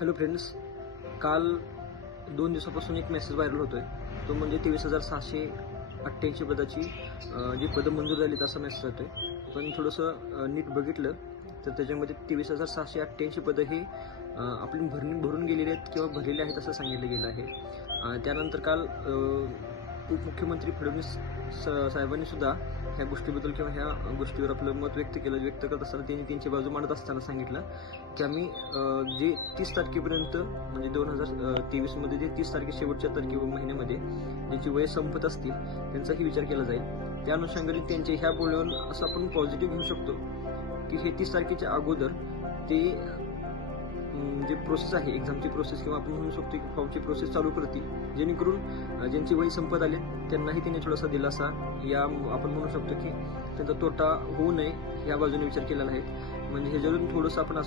Hello friends, काल 2 दिवसापासून एक मेसेज व्हायरल होतोय. तो म्हणजे 23,688 पदाची जी पदं मंजूर झालीत असा मेसेज येतोय. पण थोडंसं नीट बघितलं तर त्याच्यामध्ये 23,688 पदं ही आपली भरून गेलेली आहेत किंवा भरलेली आहेत असं सांगितलं गेलं आहे. त्यानंतर काल उपमुख्यमंत्री फडणवीस साहेबांनी सुद्धा ह्या गोष्टीबद्दल किंवा ह्या गोष्टीवर आपलं मत व्यक्त करत असताना त्यांनी त्यांची बाजू मांडत असताना सांगितलं की आम्ही जे 30 तारखेपर्यंत म्हणजे 2023 जे 30 तारखे शेवटच्या महिन्यामध्ये ज्यांची वय संपत असतील त्यांचाही विचार केला जाईल. त्या अनुषंगाने त्यांच्या ह्या बोलण्यावरून असं आपण पॉझिटिव्ह घेऊ शकतो की हे 30 तारखेच्या अगोदर ते जे प्रोसेस आहे एक्झामची प्रोसेस किंवा आपण म्हणू शकतो की फॉर्मची प्रोसेस चालू करतील, जेणेकरून ज्यांची वय संपत आले त्यांनाही त्यांनी थोडासा दिलासा या आपण म्हणू शकतो की त्यांचा तोटा होऊ नये या बाजूने विचार केलेला आहे. म्हणजे ह्याच्यावरून थोडंसं आपण